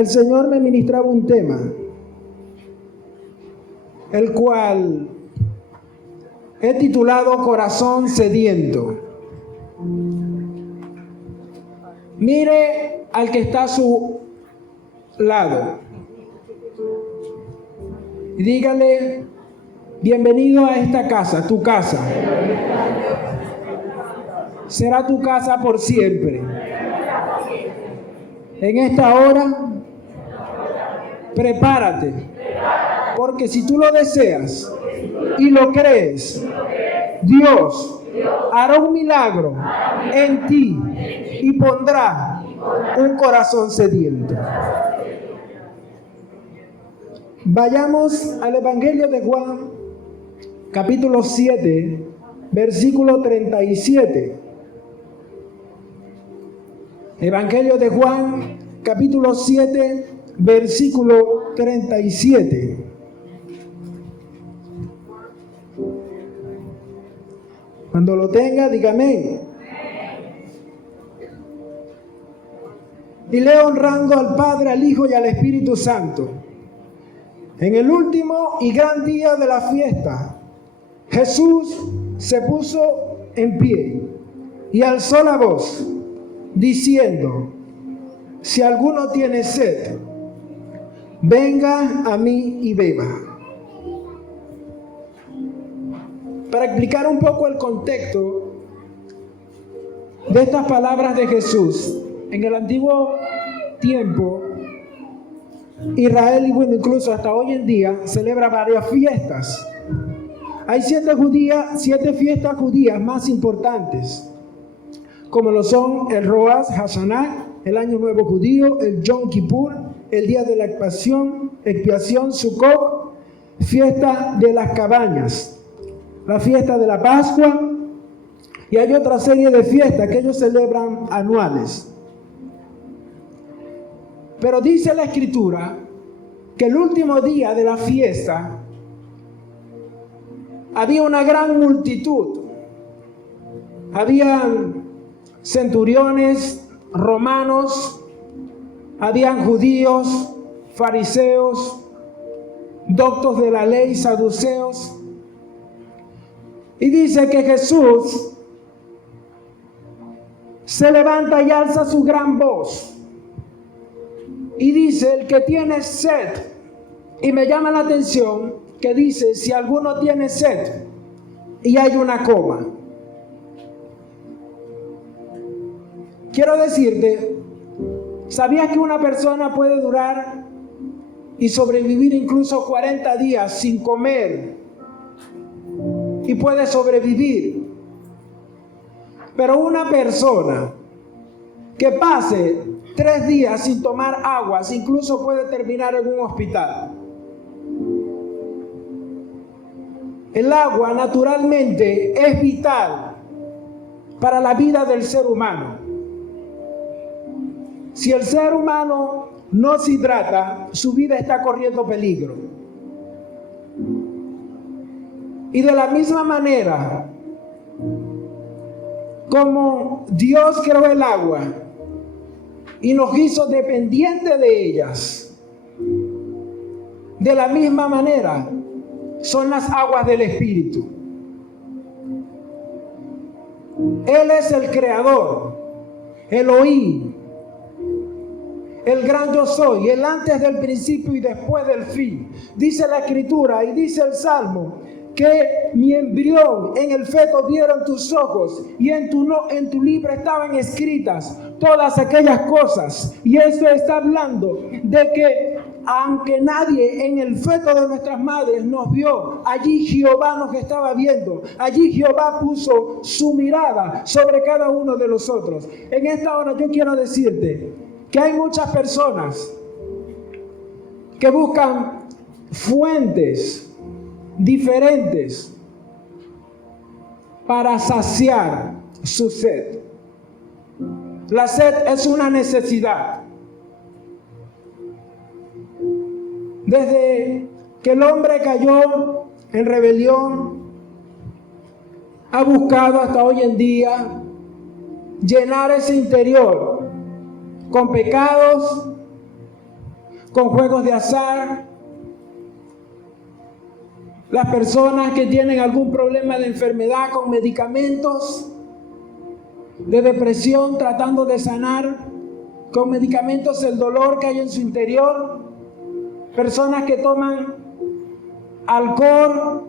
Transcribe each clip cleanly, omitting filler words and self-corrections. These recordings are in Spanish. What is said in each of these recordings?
el Señor me ministraba un tema, el cual he titulado Corazón Sediento. Mire al que está a su lado y dígale: bienvenido a esta casa, tu casa. Será tu casa por siempre. En esta hora, prepárate, porque si tú lo deseas y lo crees, Dios hará un milagro en ti y pondrá un corazón sediento. Vayamos al Evangelio de Juan, capítulo 7, versículo 37. Evangelio de Juan, capítulo 7, versículo 37. Cuando lo tenga, dígame. Y leo honrando al Padre, al Hijo y al Espíritu Santo. En el último y gran día de la fiesta, Jesús se puso en pie y alzó la voz, diciendo: si alguno tiene sed, venga a mí y beba. Para explicar un poco el contexto de estas palabras de Jesús, en el antiguo tiempo, Israel, y bueno, incluso hasta hoy en día, celebra varias fiestas. Hay siete fiestas judías más importantes, como lo son el Rosh Hashanah, el Año Nuevo Judío, el Yom Kippur, el Día de la Expiación, Sukkot, fiesta de las cabañas, la fiesta de la Pascua, y hay otra serie de fiestas que ellos celebran anuales. Pero dice la Escritura que el último día de la fiesta había una gran multitud. Habían centuriones romanos, habían judíos, fariseos, doctos de la ley, saduceos. Y dice que Jesús se levanta y alza su gran voz y dice: el que tiene sed. Y me llama la atención que dice: si alguno tiene sed, y hay una coma. Quiero decirte, ¿sabías que una persona puede durar y sobrevivir incluso 40 días sin comer? Y puede sobrevivir. Pero una persona que pase 3 días sin tomar agua, incluso puede terminar en un hospital. El agua naturalmente es vital para la vida del ser humano. Si el ser humano no se hidrata, su vida está corriendo peligro. Y de la misma manera como Dios creó el agua y nos hizo dependientes de ellas, de la misma manera son las aguas del Espíritu. Él es el creador, Elohim, el gran yo soy, el antes del principio y después del fin. Dice la Escritura y dice el Salmo que mi embrión en el feto vieron tus ojos y en tu libro estaban escritas todas aquellas cosas. Y esto está hablando de que aunque nadie en el feto de nuestras madres nos vio, allí Jehová nos estaba viendo. Allí Jehová puso su mirada sobre cada uno de nosotros. En esta hora yo quiero decirte que hay muchas personas que buscan fuentes diferentes para saciar su sed. La sed es una necesidad. Desde que el hombre cayó en rebelión, ha buscado hasta hoy en día llenar ese interior con pecados, con juegos de azar, las personas que tienen algún problema de enfermedad con medicamentos, de depresión, tratando de sanar con medicamentos el dolor que hay en su interior, personas que toman alcohol,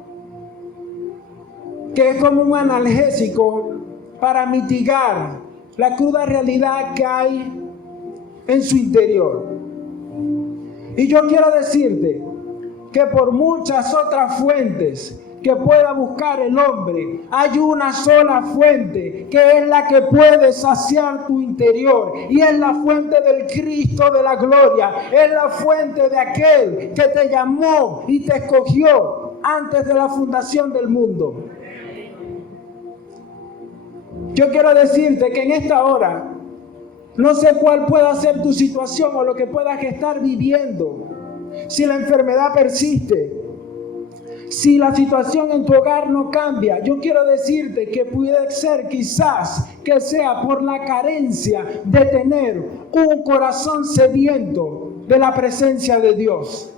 que es como un analgésico para mitigar la cruda realidad que hay en su interior. Y yo quiero decirte que por muchas otras fuentes que pueda buscar el hombre, hay una sola fuente que es la que puede saciar tu interior, y es la fuente del Cristo de la gloria, es la fuente de aquel que te llamó y te escogió antes de la fundación del mundo. Yo quiero decirte que en esta hora, no sé cuál pueda ser tu situación o lo que puedas estar viviendo, si la enfermedad persiste, si la situación en tu hogar no cambia, yo quiero decirte que puede ser quizás que sea por la carencia de tener un corazón sediento de la presencia de Dios.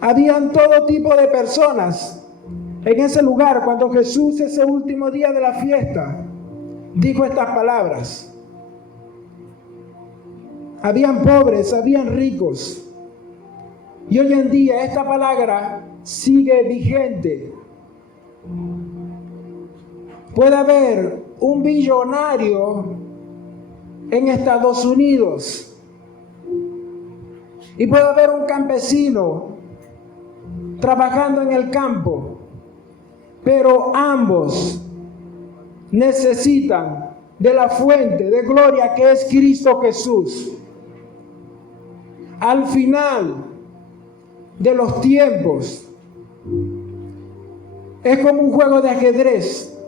Habían todo tipo de personas en ese lugar cuando Jesús, ese último día de la fiesta, dijo estas palabras. Habían pobres, habían ricos. Y hoy en día esta palabra sigue vigente. Puede haber un billonario en Estados Unidos y puede haber un campesino trabajando en el campo, pero ambos necesitan de la fuente de gloria que es Cristo Jesús. Al final de los tiempos, es como un juego de ajedrez.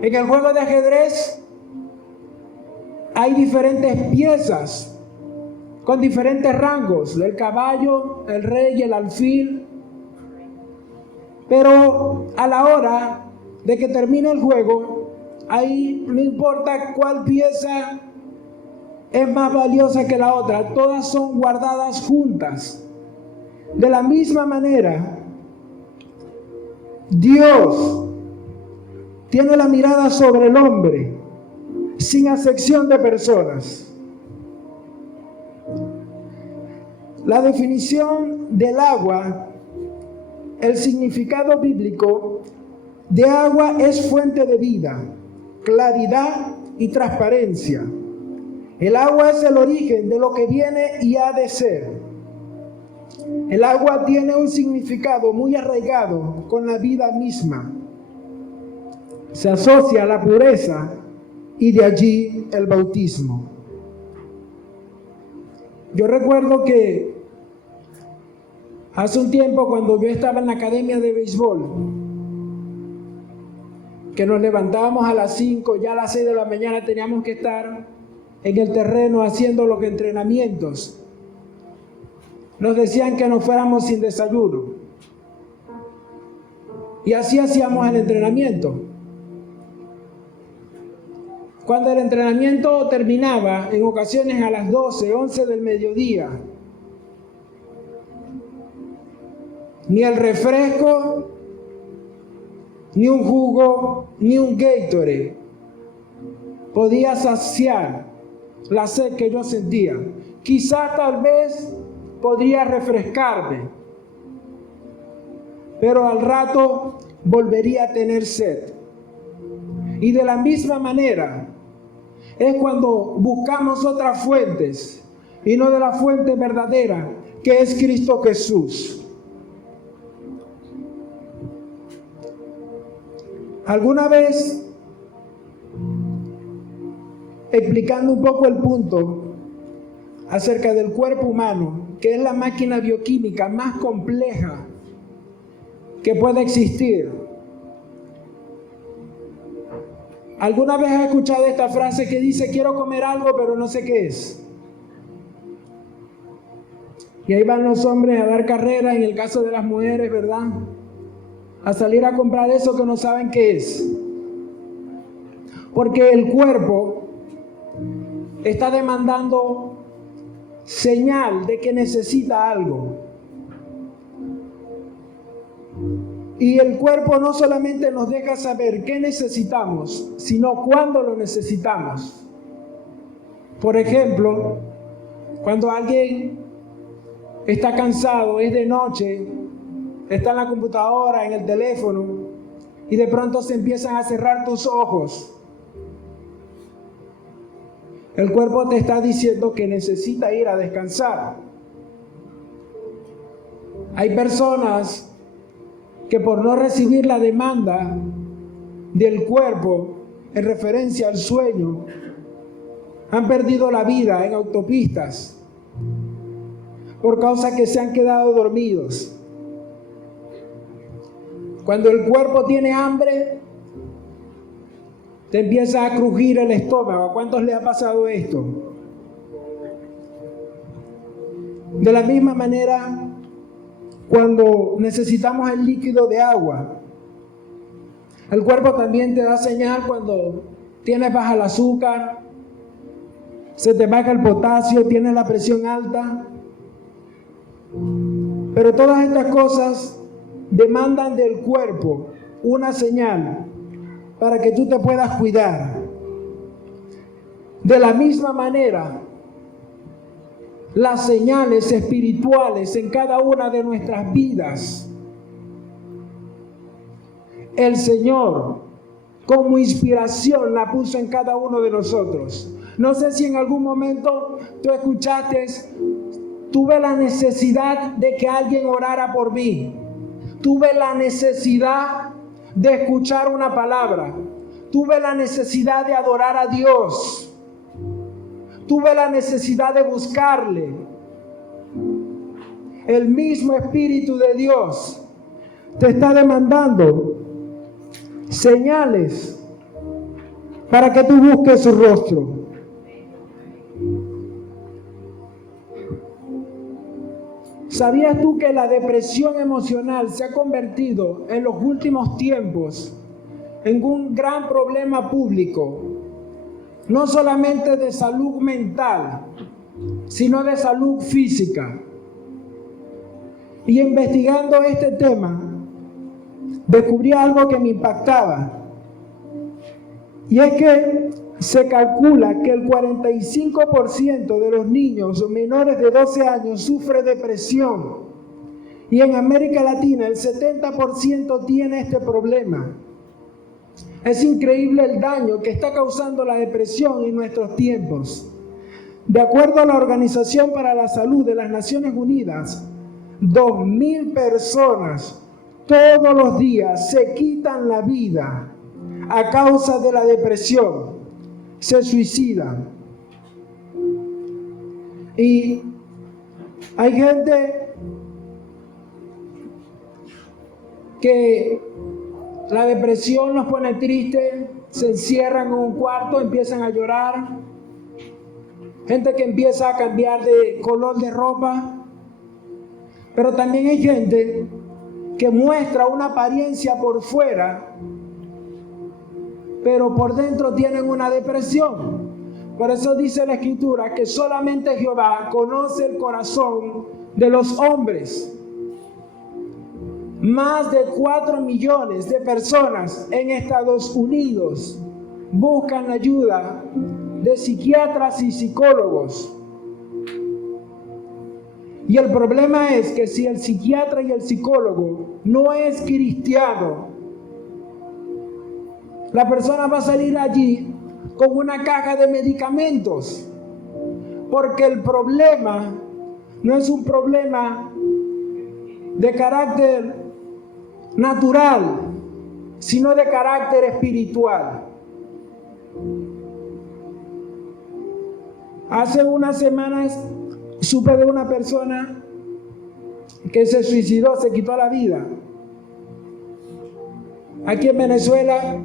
En el juego de ajedrez hay diferentes piezas con diferentes rangos: el caballo, el rey, el alfil. Pero a la hora de que termine el juego, ahí no importa cuál pieza es más valiosa que la otra, todas son guardadas juntas. De la misma manera, Dios tiene la mirada sobre el hombre, sin acepción de personas. La definición del agua, el significado bíblico de agua es fuente de vida, claridad y transparencia. El agua es el origen de lo que viene y ha de ser. El agua tiene un significado muy arraigado con la vida misma. Se asocia a la pureza y de allí el bautismo. Yo recuerdo que hace un tiempo, cuando yo estaba en la academia de béisbol, que nos levantábamos a las 5, ya a las 6 de la mañana teníamos que estar en el terreno haciendo los entrenamientos. Nos decían que nos fuéramos sin desayuno. Y así hacíamos el entrenamiento. Cuando el entrenamiento terminaba, en ocasiones a las 12, 11 del mediodía, ni el refresco, ni un jugo, ni un Gatorade podía saciar la sed que yo sentía. Quizás tal vez podría refrescarme, pero al rato volvería a tener sed. Y de la misma manera es cuando buscamos otras fuentes y no de la fuente verdadera, que es Cristo Jesús. Alguna vez, explicando un poco el punto acerca del cuerpo humano, que es la máquina bioquímica más compleja que puede existir. ¿Alguna vez has escuchado esta frase que dice: quiero comer algo pero no sé qué es? Y ahí van los hombres a dar carrera, en el caso de las mujeres, ¿verdad?, a salir a comprar eso que no saben qué es. Porque el cuerpo está demandando señal de que necesita algo. Y el cuerpo no solamente nos deja saber qué necesitamos, sino cuándo lo necesitamos. Por ejemplo, cuando alguien está cansado, es de noche, está en la computadora, en el teléfono, y de pronto se empiezan a cerrar tus ojos. El cuerpo te está diciendo que necesita ir a descansar. Hay personas que por no recibir la demanda del cuerpo en referencia al sueño, han perdido la vida en autopistas por causa que se han quedado dormidos. Cuando el cuerpo tiene hambre, te empieza a crujir el estómago. ¿A cuántos le ha pasado esto? De la misma manera, cuando necesitamos el líquido de agua, el cuerpo también te da señal cuando tienes baja el azúcar, se te baja el potasio, tienes la presión alta. Pero todas estas cosas demandan del cuerpo una señal para que tú te puedas cuidar. De la misma manera, las señales espirituales en cada una de nuestras vidas, el Señor como inspiración la puso en cada uno de nosotros. No sé si en algún momento tú escuchaste: tuve la necesidad de que alguien orara por mí. Tuve la necesidad de escuchar una palabra. Tuve la necesidad de adorar a Dios. Tuve la necesidad de buscarle. El mismo Espíritu de Dios te está demandando señales para que tú busques su rostro. ¿Sabías tú que la depresión emocional se ha convertido en los últimos tiempos en un gran problema público? No solamente de salud mental, sino de salud física. Y investigando este tema, descubrí algo que me impactaba. Y es que se calcula que el 45% de los niños menores de 12 años sufre depresión. Y en América Latina el 70% tiene este problema. Es increíble el daño que está causando la depresión en nuestros tiempos. De acuerdo a la Organización para la Salud de las Naciones Unidas, 2.000 personas todos los días se quitan la vida a causa de la depresión, se suicidan. Y hay gente que la depresión los pone tristes, se encierran en un cuarto, empiezan a llorar. Gente que empieza a cambiar de color de ropa. Pero también hay gente que muestra una apariencia por fuera, pero por dentro tienen una depresión. Por eso dice la Escritura que solamente Jehová conoce el corazón de los hombres. Más de 4 millones de personas en Estados Unidos buscan ayuda de psiquiatras y psicólogos. Y el problema es que si el psiquiatra y el psicólogo no es cristiano, la persona va a salir allí con una caja de medicamentos. Porque el problema no es un problema de carácter natural, sino de carácter espiritual. Hace unas semanas supe de una persona que se suicidó, se quitó la vida. Aquí en Venezuela,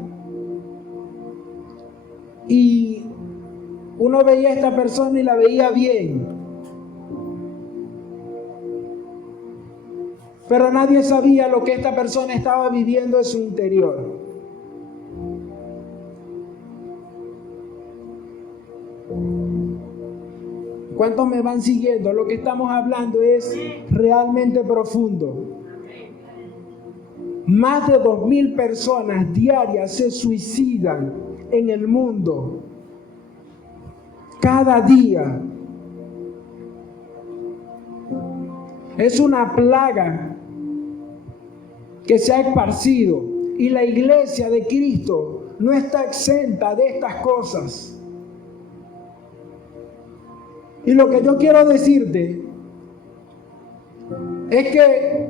y uno veía a esta persona y la veía bien. pero nadie sabía lo que esta persona estaba viviendo en su interior. ¿Cuántos me van siguiendo? Lo que estamos hablando es realmente profundo. Más de 2.000 personas diarias se suicidan en el mundo. Cada día. Es una plaga que se ha esparcido. Y la iglesia de Cristo no está exenta de estas cosas. Y lo que yo quiero decirte es que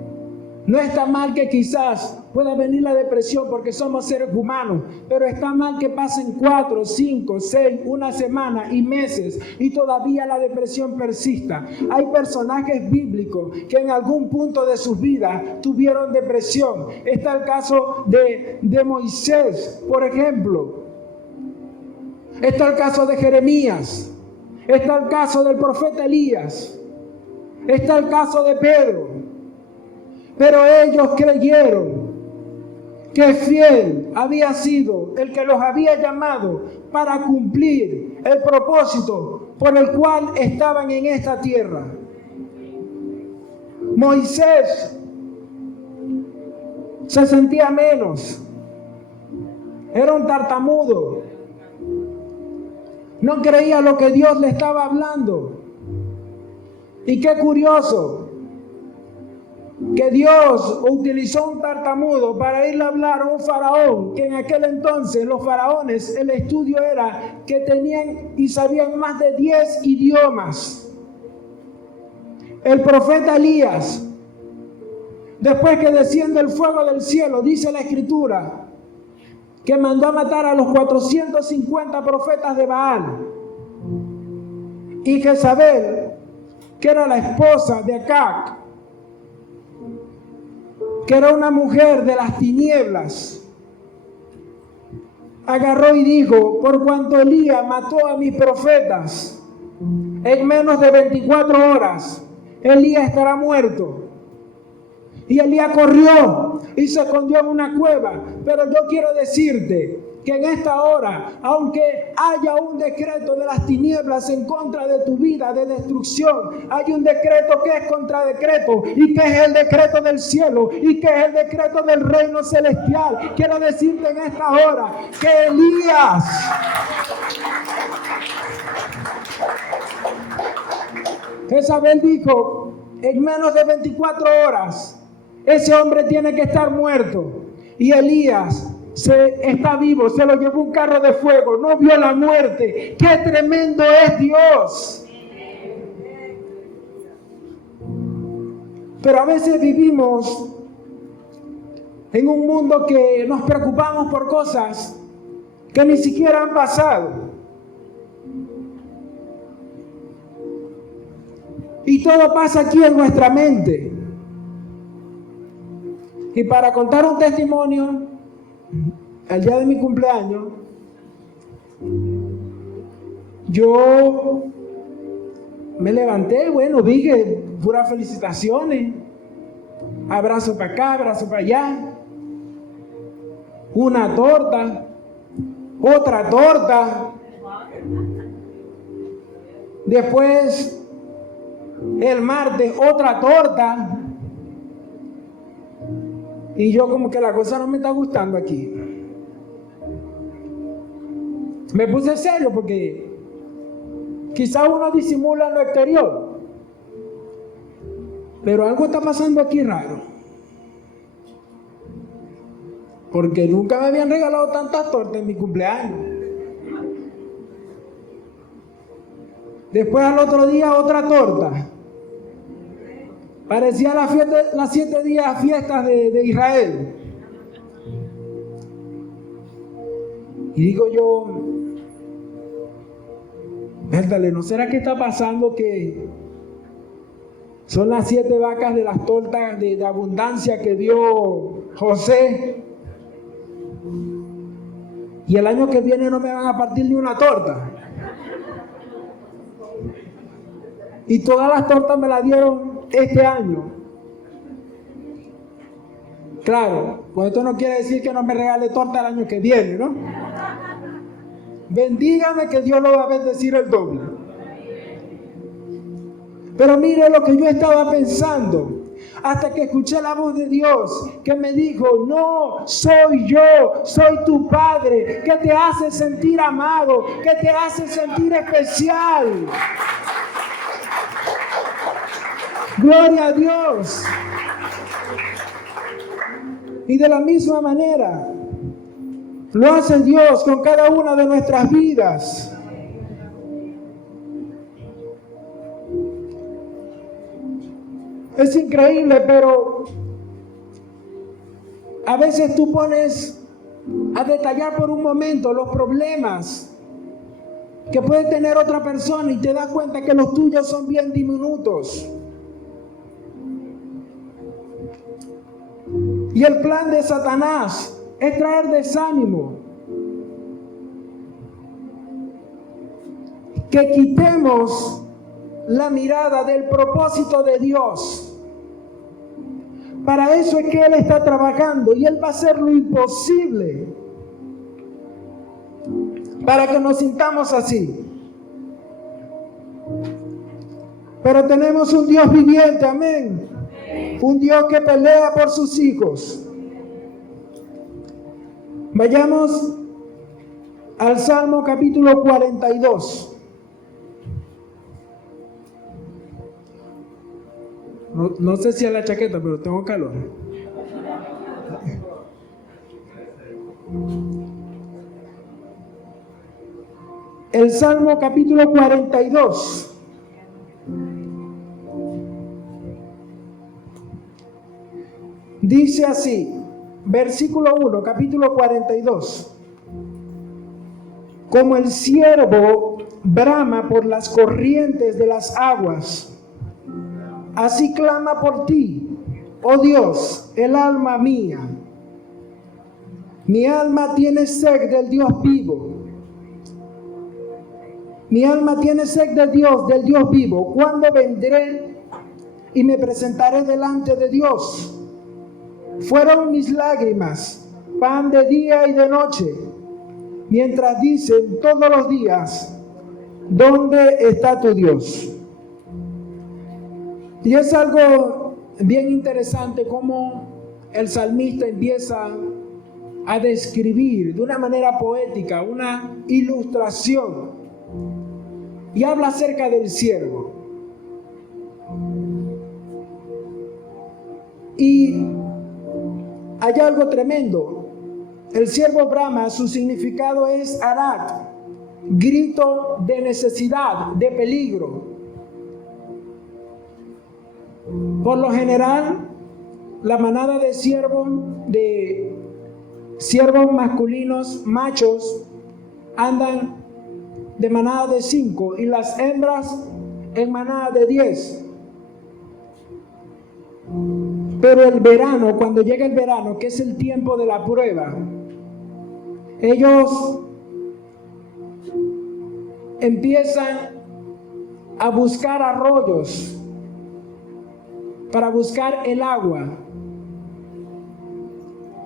no está mal que quizás pueda venir la depresión porque somos seres humanos, pero está mal que pasen 4, 5, 6, una semana y meses y todavía la depresión persista. Hay personajes bíblicos que en algún punto de sus vidas tuvieron depresión. Está el caso de Moisés, por ejemplo. Está el caso de Jeremías. Está el caso del profeta Elías. Está el caso de Pedro. Pero ellos creyeron que fiel había sido el que los había llamado para cumplir el propósito por el cual estaban en esta tierra. Moisés se sentía menos. Era un tartamudo. No creía lo que Dios le estaba hablando. Y qué curioso que Dios utilizó un tartamudo para irle a hablar a un faraón, que en aquel entonces los faraones, el estudio era que tenían y sabían más de 10 idiomas. El profeta Elías, después que desciende el fuego del cielo, dice la Escritura, que mandó a matar a los 450 profetas de Baal. Y Jezabel, que era la esposa de Acab, que era una mujer de las tinieblas, agarró y dijo: por cuanto Elías mató a mis profetas, en menos de 24 horas, Elías estará muerto. Y Elías corrió y se escondió en una cueva. Pero yo quiero decirte que en esta hora, aunque haya un decreto de las tinieblas en contra de tu vida de destrucción, hay un decreto que es contra decreto y que es el decreto del cielo y que es el decreto del reino celestial. Quiero decirte en esta hora que Elías Jezabel dijo: en menos de 24 horas ese hombre tiene que estar muerto. Y Elías está vivo, se lo llevó un carro de fuego, no vio la muerte. ¡Qué tremendo es Dios! Pero a veces vivimos en un mundo que nos preocupamos por cosas que ni siquiera han pasado. Y todo pasa aquí en nuestra mente. Y para contar un testimonio, el día de mi cumpleaños, yo me levanté, bueno, vi que puras felicitaciones, abrazo para acá, abrazo para allá, una torta, otra torta, después el martes otra torta. Y yo como que la cosa no me está gustando aquí. Me puse serio porque quizá uno disimula en lo exterior, pero algo está pasando aquí raro. Porque nunca me habían regalado tantas tortas en mi cumpleaños. Después al otro día otra torta. Parecía las 7 días fiestas de Israel. Y digo yo, vérdale, ¿no será que está pasando que son las 7 vacas de las tortas de abundancia que dio José? Y el año que viene no me van a partir ni una torta. Y todas las tortas me las dieron este año. Claro, pues esto no quiere decir que no me regale torta el año que viene, ¿no? Bendígame que Dios lo va a bendecir el doble. Pero mire lo que yo estaba pensando. Hasta que escuché la voz de Dios que me dijo, no, soy yo, soy tu Padre, que te hace sentir amado, que te hace sentir especial. Gloria a Dios. Y de la misma manera, lo hace Dios con cada una de nuestras vidas. Es increíble, pero a veces tú pones a detallar por un momento los problemas que puede tener otra persona y te das cuenta que los tuyos son bien diminutos. Y el plan de Satanás es traer desánimo. Que quitemos la mirada del propósito de Dios. Para eso es que Él está trabajando y Él va a hacer lo imposible para que nos sintamos así. Pero tenemos un Dios viviente, amén. Un Dios que pelea por sus hijos. Vayamos al Salmo capítulo 42. No sé si es la chaqueta, pero tengo calor. El Salmo capítulo 42. Dice así, versículo 1, capítulo 42. Como el ciervo brama por las corrientes de las aguas, así clama por ti, oh Dios, el alma mía. Mi alma tiene sed del Dios vivo. Mi alma tiene sed de Dios, del Dios vivo. ¿Cuándo vendré y me presentaré delante de Dios? Fueron mis lágrimas, pan de día y de noche, mientras dicen todos los días, ¿dónde está tu Dios? Y es algo bien interesante cómo el salmista empieza a describir de una manera poética una ilustración y habla acerca del siervo. Y hay algo tremendo. El siervo brama, su significado es arat, grito de necesidad, de peligro. Por lo general, la manada de ciervos masculinos, machos, andan de manada de 5 y las hembras en manada de 10. Pero el verano, cuando llega el verano, que es el tiempo de la prueba, ellos empiezan a buscar arroyos para buscar el agua,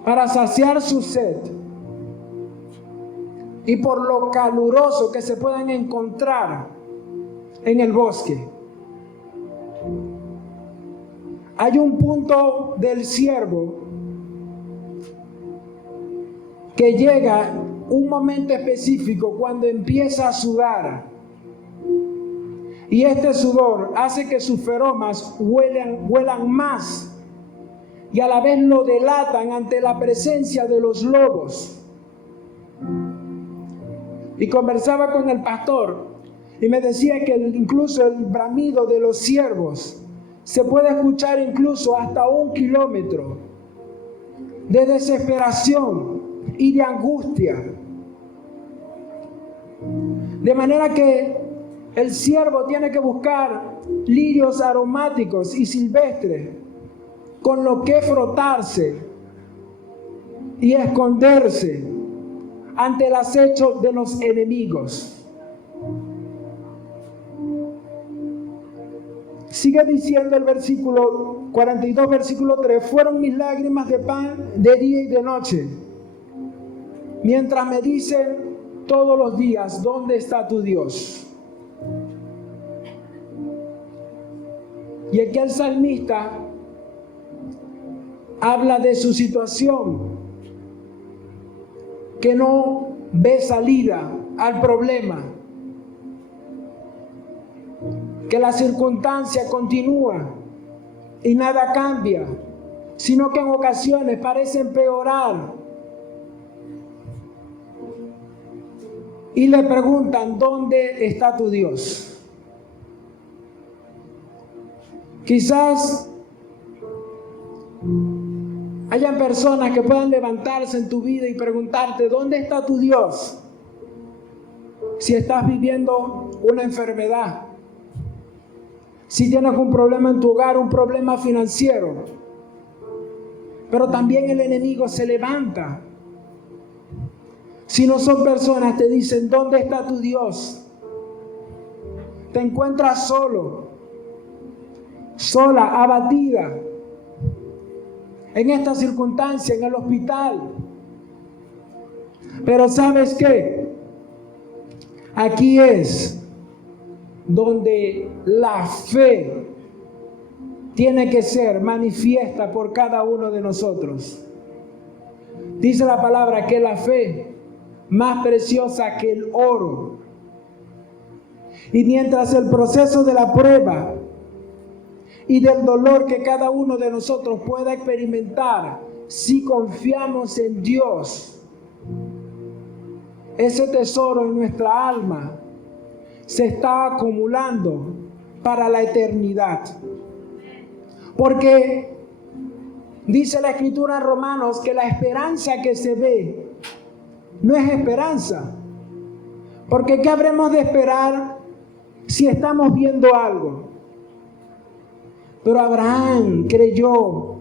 para saciar su sed y por lo caluroso que se puedan encontrar en el bosque. Hay un punto del siervo que llega un momento específico cuando empieza a sudar. Y este sudor hace que sus feromas huelan más y a la vez lo delatan ante la presencia de los lobos. Y conversaba con el pastor y me decía que incluso el bramido de los ciervos se puede escuchar incluso hasta 1 kilómetro de desesperación y de angustia. De manera que el siervo tiene que buscar lirios aromáticos y silvestres con lo que frotarse y esconderse ante el acecho de los enemigos. Sigue diciendo el versículo 42, versículo 3, fueron mis lágrimas de pan de día y de noche, mientras me dicen todos los días, ¿dónde está tu Dios? Y aquí el salmista habla de su situación, que no ve salida al problema, que la circunstancia continúa y nada cambia, sino que en ocasiones parece empeorar. Y le preguntan, ¿dónde está tu Dios? Quizás hayan personas que puedan levantarse en tu vida y preguntarte, ¿dónde está tu Dios? Si estás viviendo una enfermedad, si tienes un problema en tu hogar, un problema financiero, pero también el enemigo se levanta. Si no son personas, te dicen, ¿dónde está tu Dios? Te encuentras solo, sola, abatida, en esta circunstancia, en el hospital. Pero ¿sabes qué? Aquí es donde la fe tiene que ser manifiesta por cada uno de nosotros. Dice la palabra que la fe más preciosa que el oro. Y mientras el proceso de la prueba y del dolor que cada uno de nosotros pueda experimentar, si confiamos en Dios, ese tesoro en nuestra alma se está acumulando para la eternidad. Porque dice la Escritura en Romanos que la esperanza que se ve no es esperanza. Porque ¿qué habremos de esperar si estamos viendo algo? Pero Abraham creyó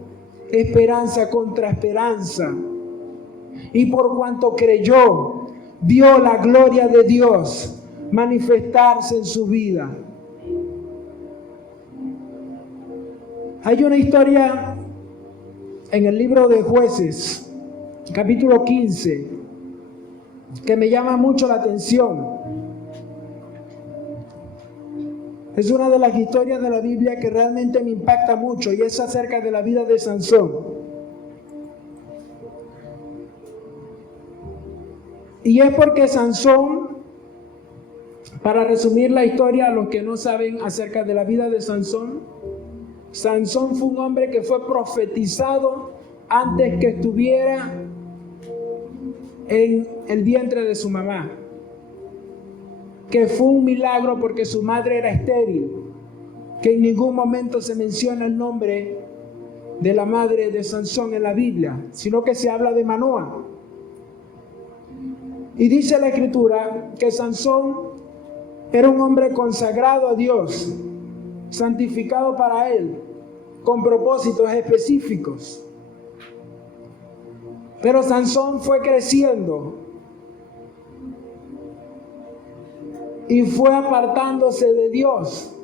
esperanza contra esperanza. Y por cuanto creyó, vio la gloria de Dios manifestarse en su vida. Hay una historia en el libro de Jueces, capítulo 15, que me llama mucho la atención. Es una de las historias de la Biblia que realmente me impacta mucho, y es acerca de la vida de Sansón. Y es porque Sansón, para resumir la historia a los que no saben acerca de la vida de Sansón, Sansón fue un hombre que fue profetizado antes que estuviera en el vientre de su mamá, que fue un milagro porque su madre era estéril, que en ningún momento se menciona el nombre de la madre de Sansón en la Biblia, sino que se habla de Manoa. Y dice la Escritura que Sansón era un hombre consagrado a Dios, santificado para Él, con propósitos específicos. Pero Sansón fue creciendo y fue apartándose de Dios.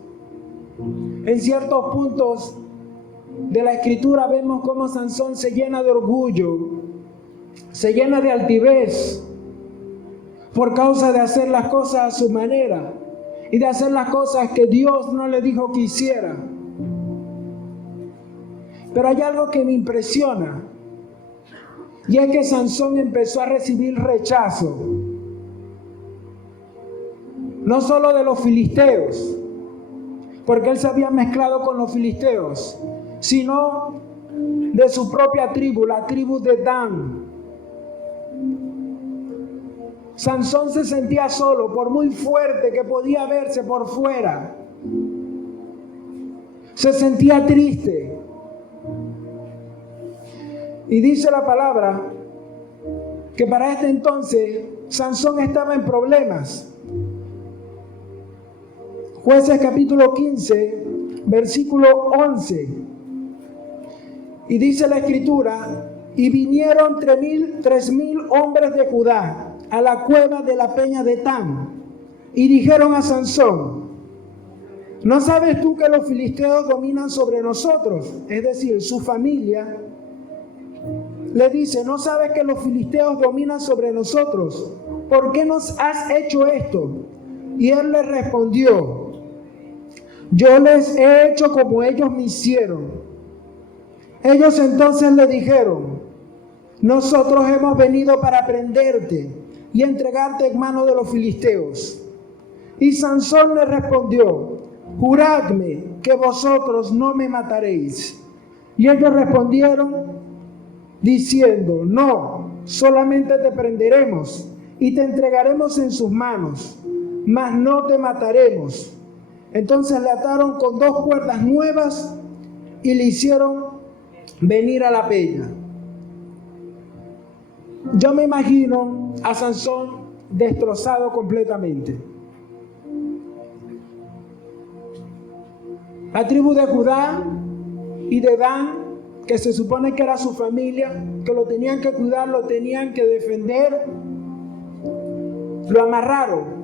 En ciertos puntos de la Escritura vemos cómo Sansón se llena de orgullo, se llena de altivez, por causa de hacer las cosas a su manera y de hacer las cosas que Dios no le dijo que hiciera. Pero hay algo que me impresiona, y es que Sansón empezó a recibir rechazo, no solo de los filisteos, porque él se había mezclado con los filisteos, sino de su propia tribu, la tribu de Dan. Sansón se sentía solo, por muy fuerte que podía verse por fuera. Se sentía triste. Y dice la palabra que para este entonces Sansón estaba en problemas. Jueces capítulo 15, versículo 11. Y dice la Escritura, y vinieron 3,000 hombres de Judá a la cueva de la peña de Tam, y dijeron a Sansón, ¿No sabes tú que los filisteos dominan sobre nosotros? Es decir, su familia le dice, ¿no sabes que los filisteos dominan sobre nosotros? ¿Por qué nos has hecho esto? Y él le respondió, yo les he hecho como ellos me hicieron. Ellos entonces le dijeron, nosotros hemos venido para prenderte y entregarte en manos de los filisteos. Y Sansón le respondió, juradme que vosotros no me mataréis. Y ellos respondieron diciendo, no, solamente te prenderemos y te entregaremos en sus manos, mas no te mataremos. Entonces le ataron con 2 cuerdas nuevas y le hicieron venir a la peña. Yo me imagino a Sansón destrozado completamente. La tribu de Judá y de Dan, que se supone que era su familia, que lo tenían que cuidar, lo tenían que defender, lo amarraron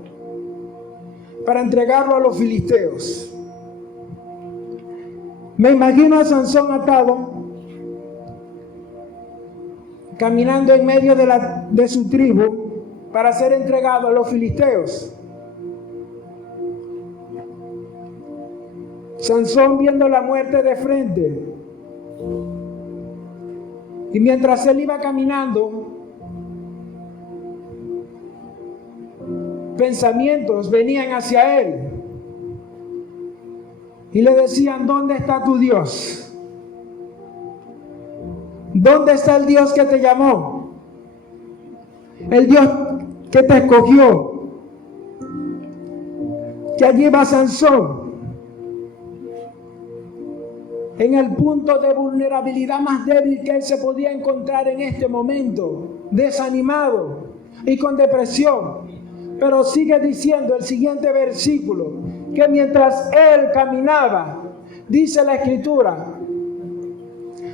para entregarlo a los filisteos. Me imagino a Sansón atado, caminando en medio de su tribu para ser entregado a los filisteos. Sansón viendo la muerte de frente. Y mientras él iba caminando, pensamientos venían hacia él y le decían, ¿dónde está tu Dios? ¿Dónde está el Dios que te llamó? El Dios que te escogió. Que allí va Sansón, en el punto de vulnerabilidad más débil que él se podía encontrar en este momento, desanimado y con depresión. Pero sigue diciendo el siguiente versículo, que mientras él caminaba, dice la Escritura,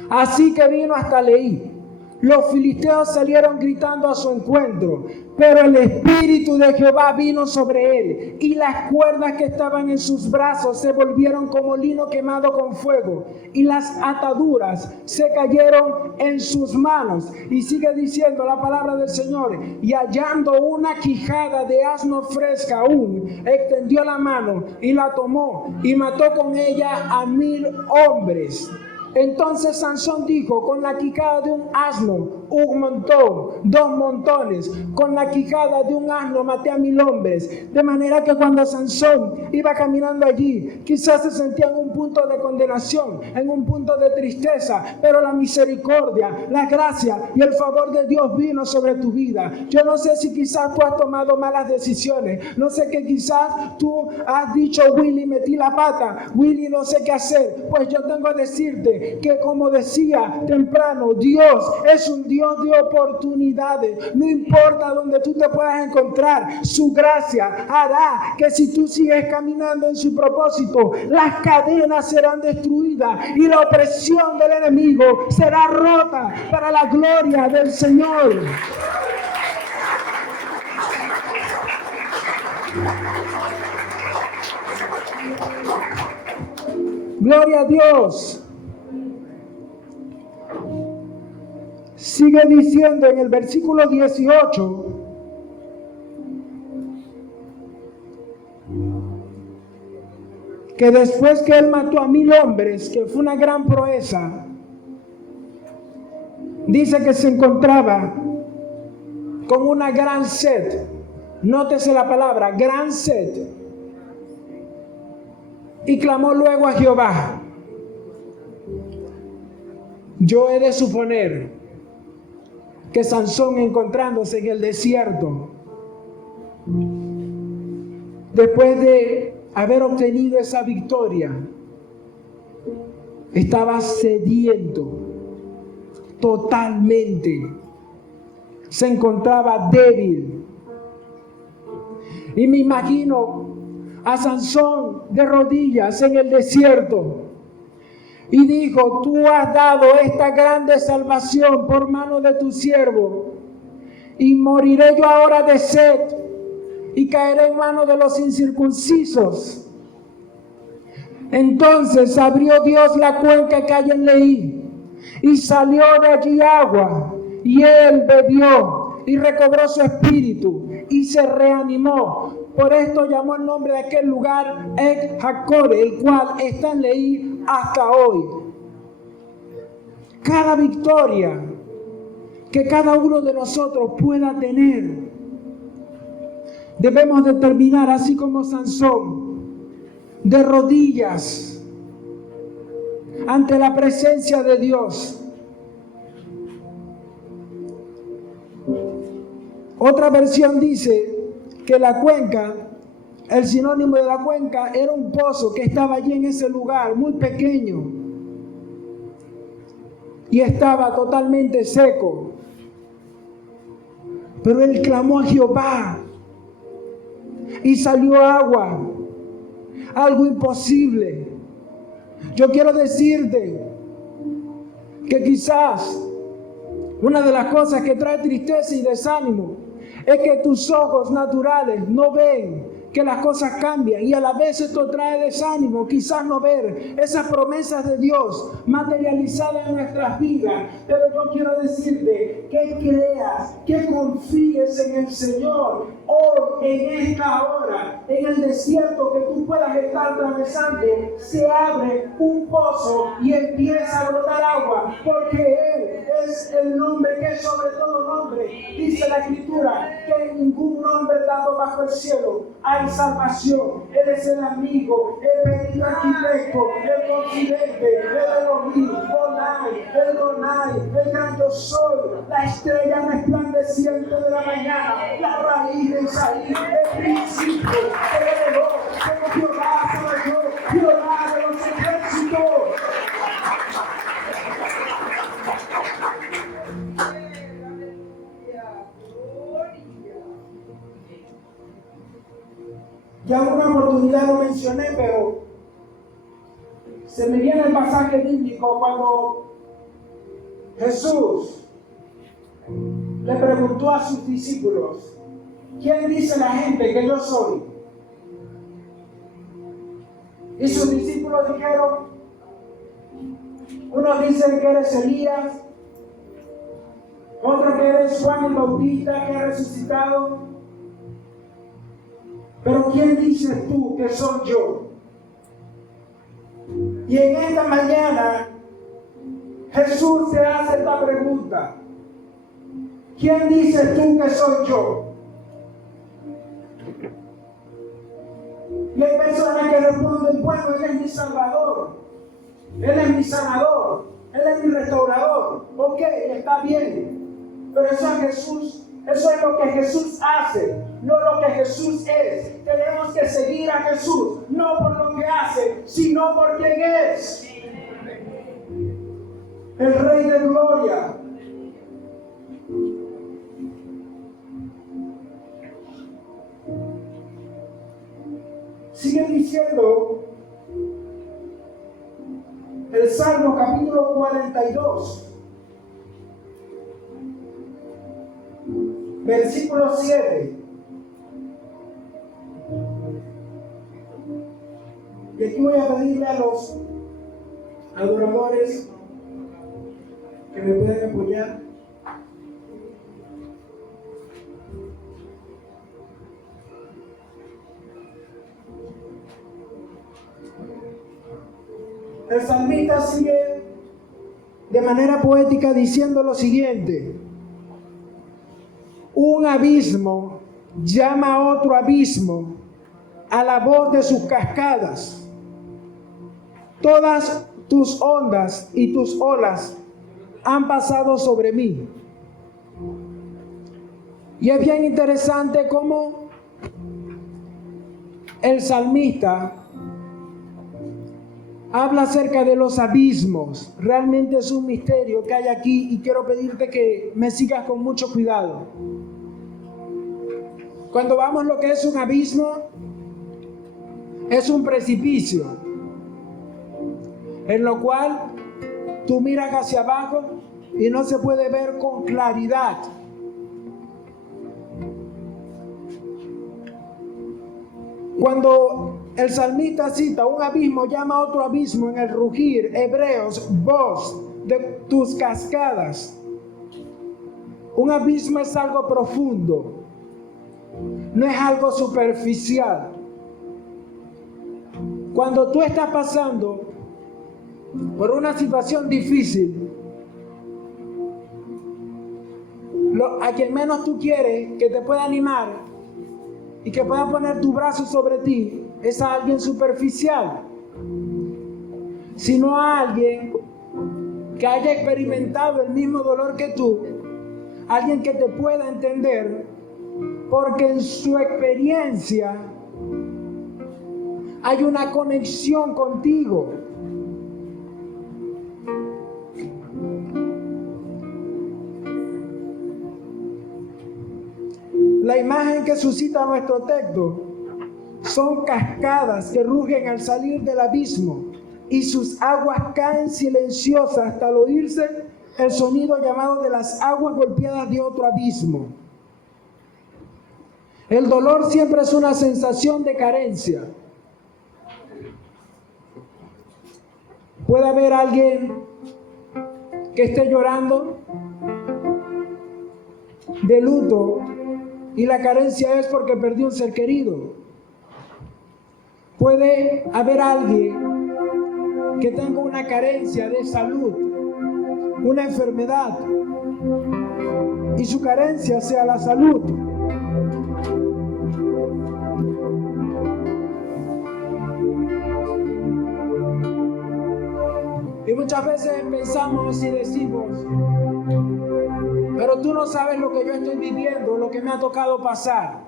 así que vino hasta Leí. Los filisteos salieron gritando a su encuentro, pero el Espíritu de Jehová vino sobre él, y las cuerdas que estaban en sus brazos se volvieron como lino quemado con fuego, y las ataduras se cayeron en sus manos. Y sigue diciendo la palabra del Señor, y hallando una quijada de asno fresca aún, extendió la mano y la tomó, y mató con ella a 1000 hombres. Entonces Sansón dijo, con la quijada de un asno, 1 montón, 2 montones, con la quijada de un asno maté a 1000 hombres. De manera que cuando Sansón iba caminando allí, quizás se sentía en un punto de condenación, en un punto de tristeza, pero la misericordia, la gracia y el favor de Dios vino sobre tu vida. Yo no sé si quizás tú has tomado malas decisiones, no sé que quizás tú has dicho, Willy, metí la pata, Willy, no sé qué hacer. Pues yo tengo que decirte que, como decía temprano, Dios es un Dios de oportunidades. No importa donde tú te puedas encontrar, su gracia hará que, si tú sigues caminando en su propósito, las cadenas serán destruidas y la opresión del enemigo será rota para la gloria del Señor. Gloria a Dios. Sigue diciendo en el versículo 18, que después que él mató a 1000 hombres, que fue una gran proeza, dice que se encontraba con una gran sed. Nótese la palabra, gran sed. Y clamó luego a Jehová. Yo he de suponer que Sansón, encontrándose en el desierto, después de haber obtenido esa victoria, estaba sediento totalmente, se encontraba débil. Y me imagino a Sansón de rodillas en el desierto, y dijo, tú has dado esta grande salvación por mano de tu siervo, y moriré yo ahora de sed, y caeré en manos de los incircuncisos. Entonces abrió Dios la cuenca que hay en Leí, y salió de allí agua, y él bebió, y recobró su espíritu, y se reanimó. Por esto llamó el nombre de aquel lugar Ecjacore, el cual está en Leí hasta hoy. Cada victoria que cada uno de nosotros pueda tener, debemos de terminar así como Sansón, de rodillas ante la presencia de Dios. Otra versión dice que la cuenca, el sinónimo de la cuenca era un pozo que estaba allí en ese lugar, muy pequeño, y estaba totalmente seco. Pero él clamó a Jehová y salió agua, algo imposible. Yo quiero decirte que quizás una de las cosas que trae tristeza y desánimo es que tus ojos naturales no ven que las cosas cambian, y a la vez esto trae desánimo, quizás no ver esas promesas de Dios materializadas en nuestras vidas. Pero yo quiero decirte que creas, que confíes en el Señor hoy, en esta hora, en el desierto que tú puedas estar atravesando. Se abre un pozo y empieza a brotar agua, porque Él es el nombre que es sobre todo nombre. Dice la Escritura que en ningún nombre dado bajo el cielo hay salvación. Él es el amigo, el bendito arquitecto, el confidente, el Elohim, el Donai, el gran yo soy, la estrella resplandeciente de la mañana, la raíz de Isaí, el principio, el reloj, como Jehová soy yo, Jehová de los ejércitos. Ya en una oportunidad lo mencioné, pero se me viene el pasaje bíblico cuando Jesús le preguntó a sus discípulos: ¿quién dice la gente que yo soy? Y sus discípulos dijeron: unos dicen que eres Elías, otros que eres Juan el Bautista que ha resucitado. Pero ¿quién dices tú que soy yo? Y en esta mañana Jesús te hace esta pregunta: ¿quién dices tú que soy yo? Y hay personas que responden: bueno, Él es mi Salvador, Él es mi sanador, Él es mi restaurador. Ok, está bien, pero eso es Jesús. Eso es lo que Jesús hace, no lo que Jesús es. Tenemos que seguir a Jesús, no por lo que hace, sino por quien es. El Rey de Gloria. Sigue diciendo el Salmo capítulo 42. Versículo 7. Y aquí voy a pedirle a los adoradores que me pueden apoyar. El salmista sigue de manera poética diciendo lo siguiente: un abismo llama a otro abismo a la voz de sus cascadas. Todas tus ondas y tus olas han pasado sobre mí. Y es bien interesante cómo el salmista habla acerca de los abismos. Realmente es un misterio que hay aquí, y quiero pedirte que me sigas con mucho cuidado. Cuando vamos lo que es un abismo, es un precipicio en lo cual tú miras hacia abajo y no se puede ver con claridad. Cuando El salmista cita: un abismo llama a otro abismo en el rugir. Hebreos, voz de tus cascadas. Un abismo es algo profundo, no es algo superficial. Cuando tú estás pasando por una situación difícil, a quien menos tú quieres que te pueda animar y que pueda poner tu brazo sobre ti es a alguien superficial, sino a alguien que haya experimentado el mismo dolor que tú, alguien que te pueda entender, porque en su experiencia hay una conexión contigo. La imagen que suscita nuestro texto son cascadas que rugen al salir del abismo y sus aguas caen silenciosas hasta al oírse el sonido llamado de las aguas golpeadas de otro abismo. El dolor siempre es una sensación de carencia. Puede haber alguien que esté llorando de luto y la carencia es porque perdió un ser querido. Puede haber alguien que tenga una carencia de salud, una enfermedad, y su carencia sea la salud. Y muchas veces pensamos y decimos: pero tú no sabes lo que yo estoy viviendo, lo que me ha tocado pasar.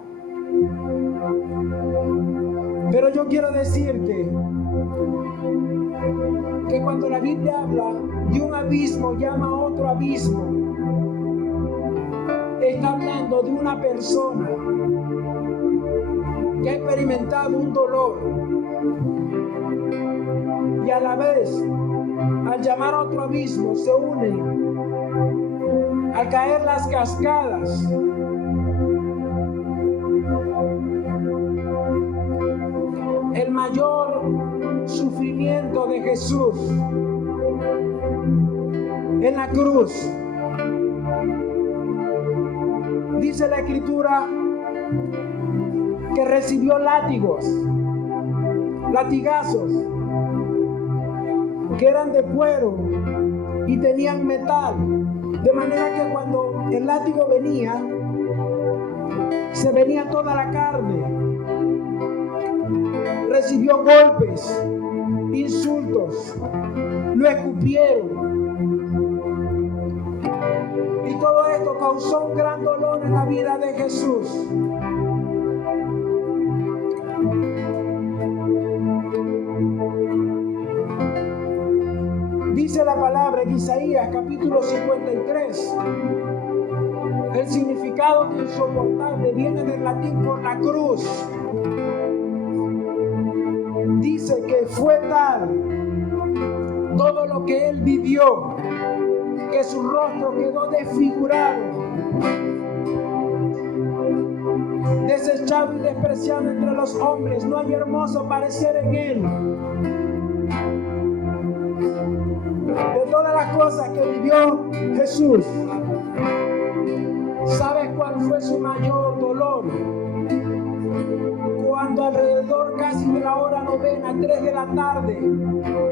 Pero yo quiero decirte que cuando la Biblia habla de un abismo llama a otro abismo, está hablando de una persona que ha experimentado un dolor y a la vez, al llamar a otro abismo, se unen al caer las cascadas. El mayor sufrimiento de Jesús en la cruz, dice la Escritura que recibió latigazos que eran de cuero y tenían metal, de manera que cuando el látigo venía, se venía toda la carne. Recibió golpes, insultos, lo escupieron. Y todo esto causó un gran dolor en la vida de Jesús. Dice la palabra en Isaías capítulo 53. El significado de insoportable viene del latín por la cruz. Dice que fue tal todo lo que él vivió, que su rostro quedó desfigurado, desechado y despreciado entre los hombres. No hay hermoso parecer en él. De todas las cosas que vivió Jesús, ¿sabes cuál fue su mayor dolor? Cuando alrededor casi de la hora novena, 3 de la tarde,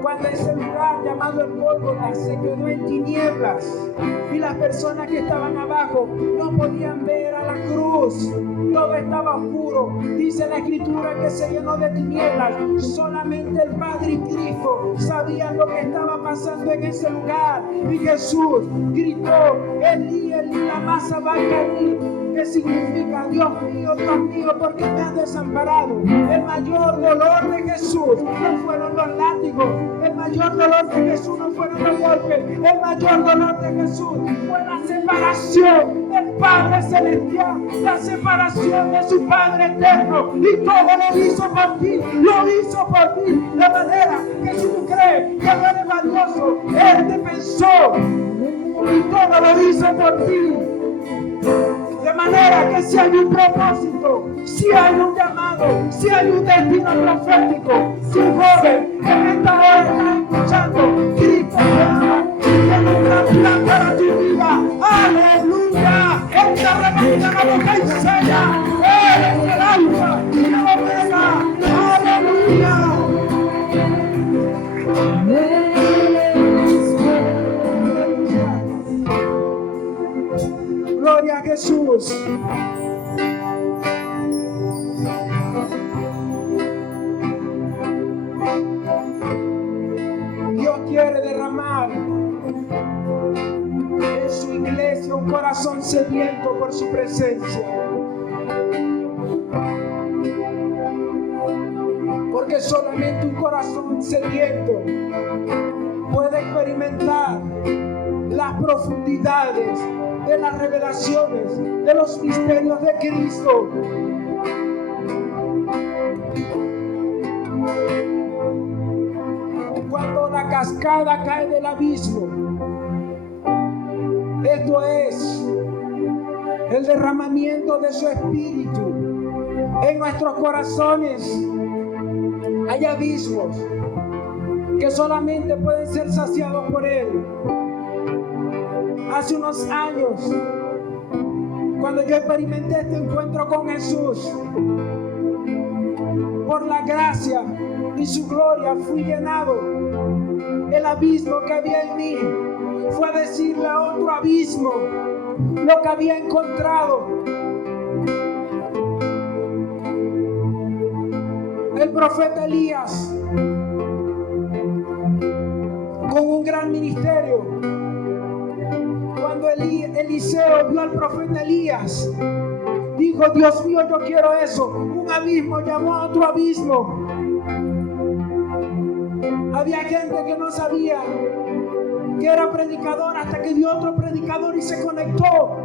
cuando ese lugar llamado el Gólgota se quedó en tinieblas y las personas que estaban abajo no podían ver a la cruz, todo estaba oscuro. Dice la Escritura que se llenó de tinieblas. Solamente el Padre y Cristo sabían lo que estaba pasando en ese lugar. Y Jesús gritó: Elí, Elí, lama sabactani, que significa: Dios mío, ¿por qué me has desamparado? El mayor dolor de Jesús no fueron los látigos, el mayor dolor de Jesús no fueron los golpes, el mayor dolor de Jesús fue la separación del Padre Celestial, la separación de su Padre Eterno, y todo lo hizo por ti, de manera que si tú crees que no eres valioso, Él te pensó y todo lo hizo por ti. De manera que si hay un propósito, si hay un llamado, si hay un destino profético, si joven en esta hora está escuchando, Cristo te ama y tiene un gran plan para tu vida. Aleluya. Esta revancha no te enseña. Eres el alfa y la omega. Aleluya. Gloria a Jesús. Dios quiere derramar en su iglesia un corazón sediento por su presencia. Porque solamente un corazón sediento puede experimentar las profundidades de las revelaciones, de los misterios de Cristo. Cuando la cascada cae del abismo, esto es el derramamiento de su espíritu en nuestros corazones. Hay abismos que solamente pueden ser saciados por Él. Hace unos años, cuando yo experimenté este encuentro con Jesús, por la gracia y su gloria fui llenado. El abismo que había en mí fue decirle a otro abismo lo que había encontrado. El profeta Elías, con un gran ministerio, cuando Eliseo vio al profeta Elías, dijo: Dios mío, yo quiero eso. Un abismo llamó a otro abismo. Había gente que no sabía que era predicador hasta que vio otro predicador y se conectó.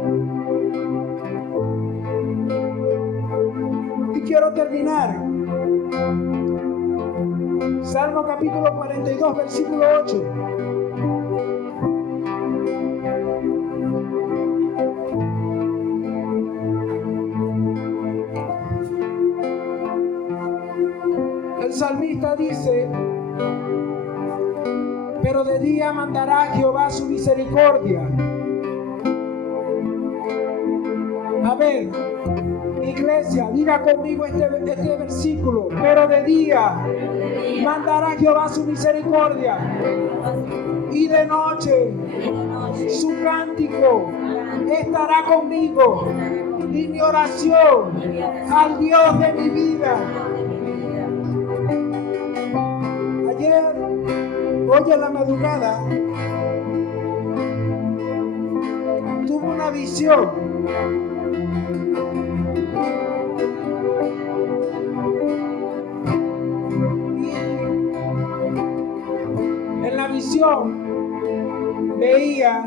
Y quiero terminar. Salmo capítulo 42, versículo 8. El salmista dice: pero de día mandará Jehová su misericordia. A ver, iglesia, diga conmigo este versículo. Pero de día mandará Jehová su misericordia, y de noche su cántico estará conmigo, y mi oración al Dios de mi vida. Hoy en la madrugada tuve una visión. Y en la visión veía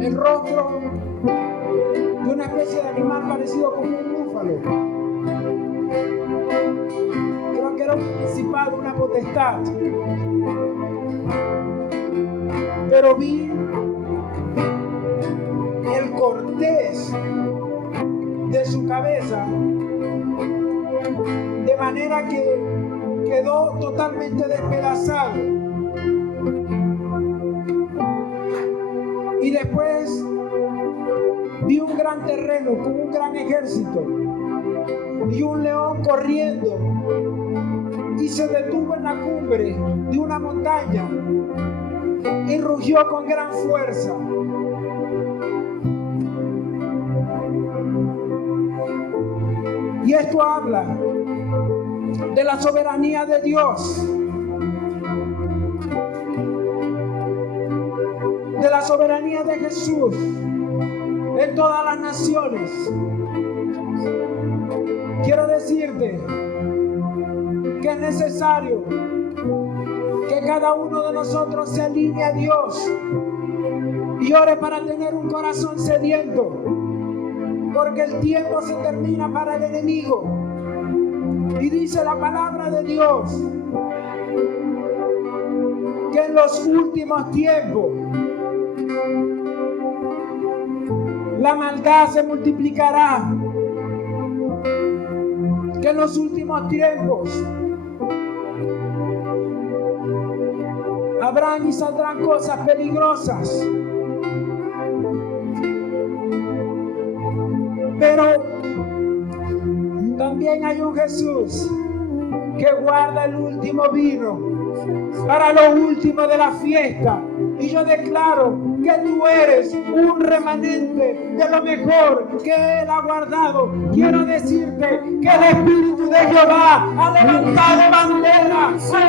el rostro de una especie de animal parecido como un búfalo. Que era un principado, una potestad. Pero vi el cortés de su cabeza, de manera que quedó totalmente despedazado. Y después vi un gran terreno con un gran ejército y un león corriendo, y se detuvo en la cumbre de una montaña y rugió con gran fuerza. Y esto habla de la soberanía de Dios, de la soberanía de Jesús en todas las naciones. Quiero decirte que es necesario que cada uno de nosotros se alinee a Dios y ore para tener un corazón sediento, porque el tiempo se termina para el enemigo. Y dice la palabra de Dios que en los últimos tiempos La maldad se multiplicará. Que en los últimos tiempos habrán y saldrán cosas peligrosas. Pero también hay un Jesús que guarda el último vino para lo último de la fiesta. Y yo declaro que tú eres un remanente de lo mejor que Él ha guardado. Quiero decirte que el Espíritu de Jehová ha levantado bandera, ha